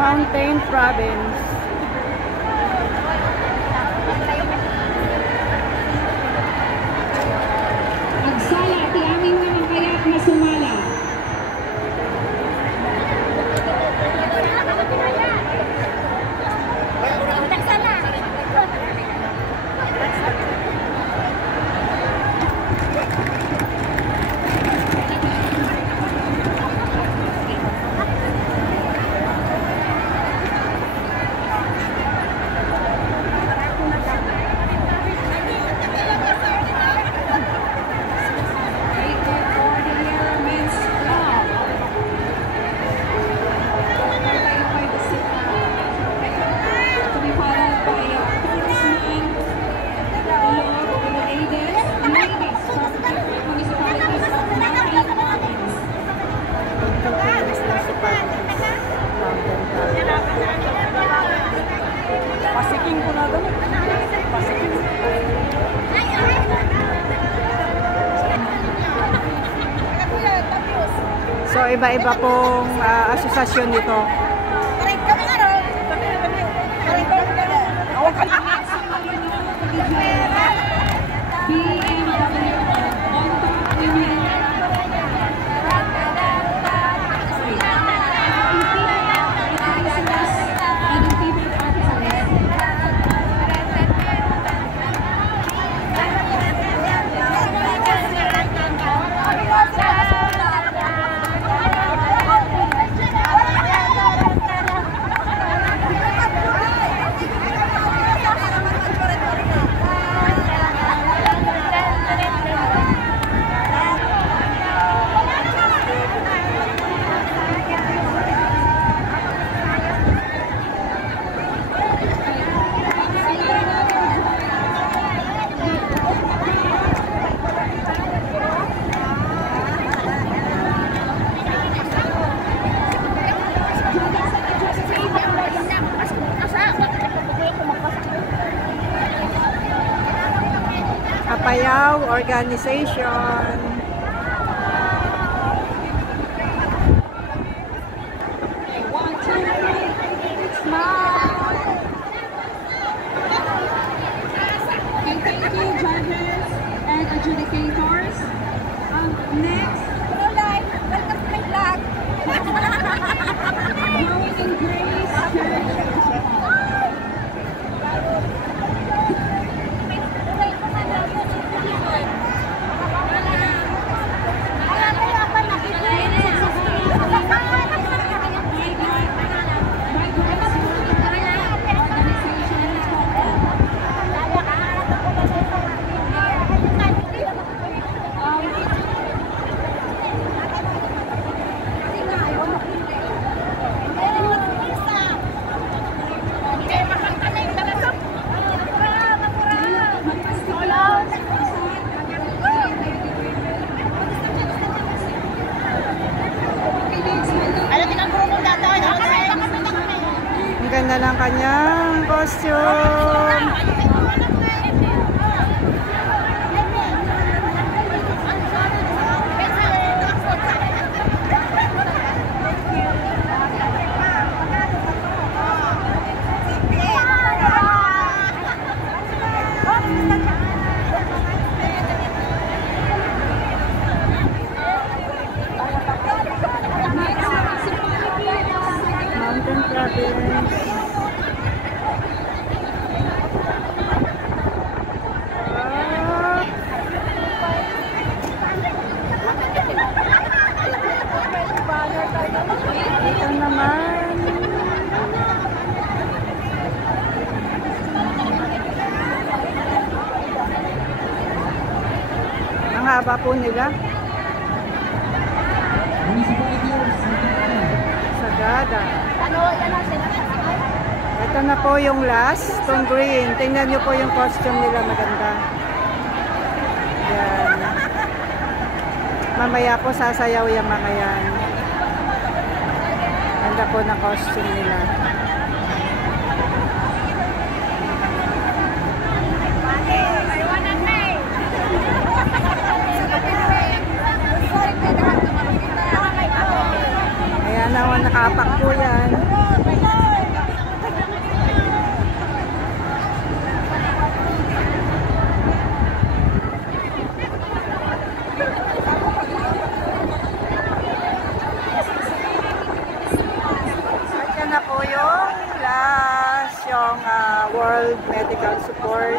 Mountain Province. Agsala, ti aming naman kaya't masumala. Pasiking ko na doon. Pasiking. So, iba-iba pong asosasyon dito. Apayao Organization. Thank you, judges and adjudicators. Next, welcome to my vlog. Growing in Grace Church. Ang ganda ng kanyang costume. Mountain Province. Ito naman. Ang haba po nila. Sagada. Ito na po yung last, itong green. Tingnan nyo po yung costume nila, maganda. Yan. Mamaya po sasayaw yung mga yan. Ganda po na costume nila. Ayan naman, nakapak po yan. child medical support.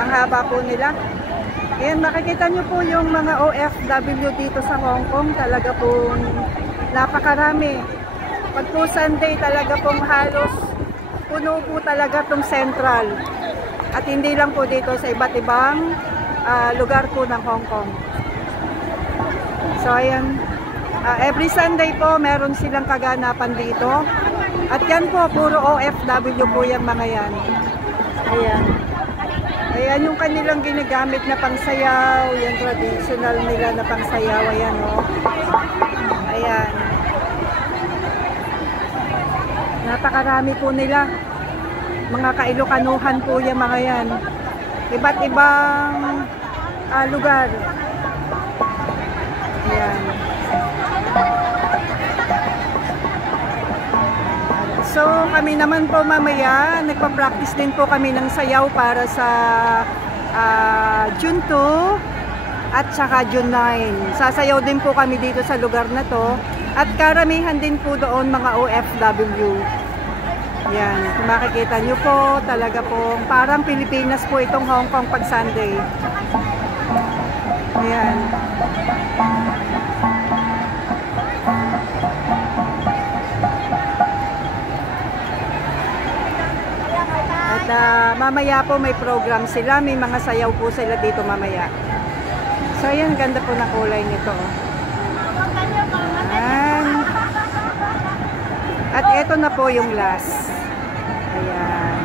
Ang haba po nila. Ayan, makikita nyo po yung mga OFW dito sa Hong Kong. Talaga pong napakarami. Pag po Sunday, talaga pong halos puno po talaga tong Central. At hindi lang po dito, sa iba't ibang lugar po ng Hong Kong. So ayan, every Sunday po meron silang kaganapan dito. At yan po, puro OFW po yung mga yan. Ayan. Ayan yung kanilang ginagamit na pangsayaw, yung traditional nila na pangsayaw. Ayan o. Ayan. Napakarami po nila. Mga Kailokanuhan po yung mga yan. Iba't ibang lugar. Ayan. So kami naman po mamaya, nagpa-practice din po kami ng sayaw para sa June 2 at saka June 9. Sasayaw din po kami dito sa lugar na to. At karamihan din po doon mga OFW. Yan, kung makikita nyo po, talaga po, parang Pilipinas po itong Hong Kong pag Sunday. Ayan. At mamaya po may program sila, may mga sayaw po sila dito mamaya. So ayan, ganda po ng kulay nito. Ayan. At ito na po yung last. Ayan.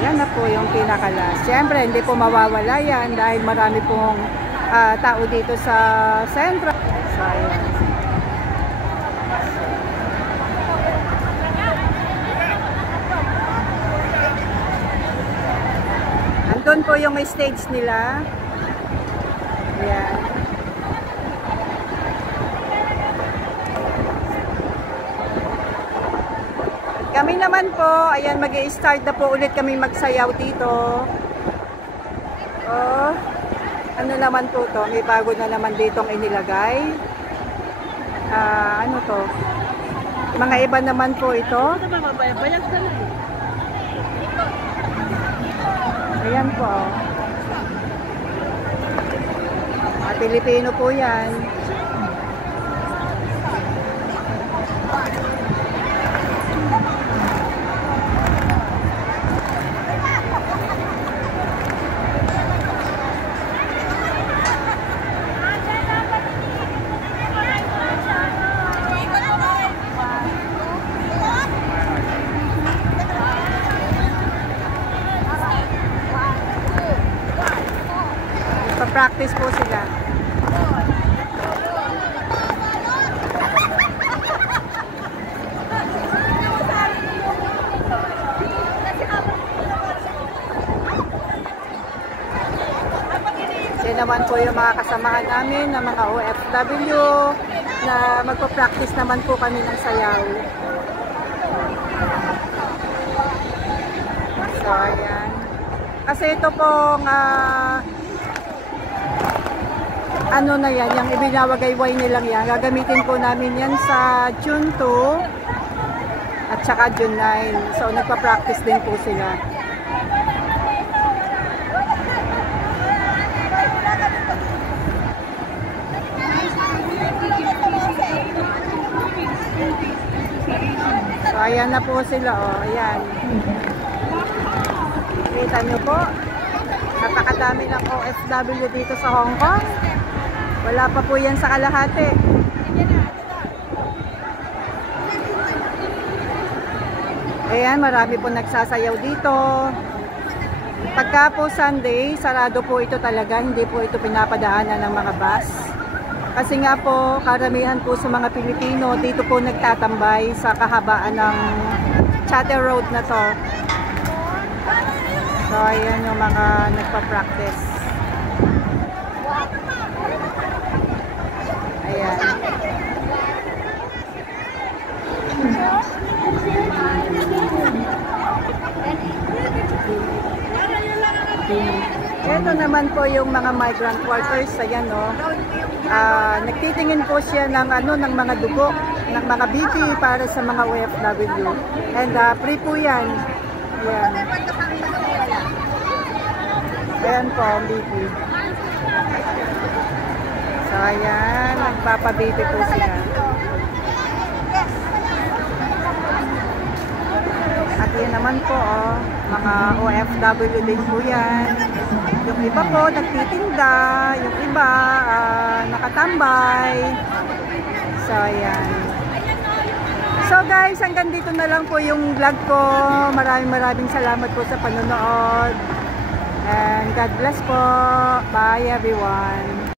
Yan na po yung pinaka-last. Siyempre, hindi po mawawala yan dahil marami pong tao dito sa Central. So, ayan. Andun po yung may stage nila. Ayan. Kami naman po, ayan, mag-i-start na po ulit kami magsayaw dito. Oh, ano naman po to? May bago na naman ditong inilagay. Ano to? Mga iba naman po ito. Ayan po. Mga Pilipino po yan. Pa-practice po sila. Yan naman po yung mga kasamahan namin na mga OFW na magpa-practice naman po kami ng sayaw. So, ayan. Kasi ito pong ano na yan, yung ibinawagayway nilang yan. Gagamitin po namin yan sa June 2 at saka June 9. So, nagpa-practice din po sila. So, ayan na po sila, oh. Ayan. Kita nyo po. Napakadami ng OFW dito sa Hong Kong. Wala pa po yan sa kalahati. Ayan, marami po nagsasayaw dito. Pagka po Sunday, sarado po ito talaga. Hindi po ito pinapadaanan ng mga bus. Kasi nga po, karamihan po sa mga Pilipino dito po nagtatambay sa kahabaan ng Chater Road na to. So, ayan yung mga nagpa-practice. Ayan. Ito naman po yung mga migrant workers. Ayan, no. Nagtitingin po siya ng, ng mga dugo, ng mga BP para sa mga OFW. And free po yan. Ayan. Ayan po ang BP. So, ayan. Nagpapa-BP po sila. At yun naman po, mga OFW din po yan. Yung iba po, nagtitinda. Yung iba, nakatambay. So, ayan. So, guys, hanggang dito na lang po yung vlog ko. Maraming salamat po sa panonood. And God bless po. Bye, everyone.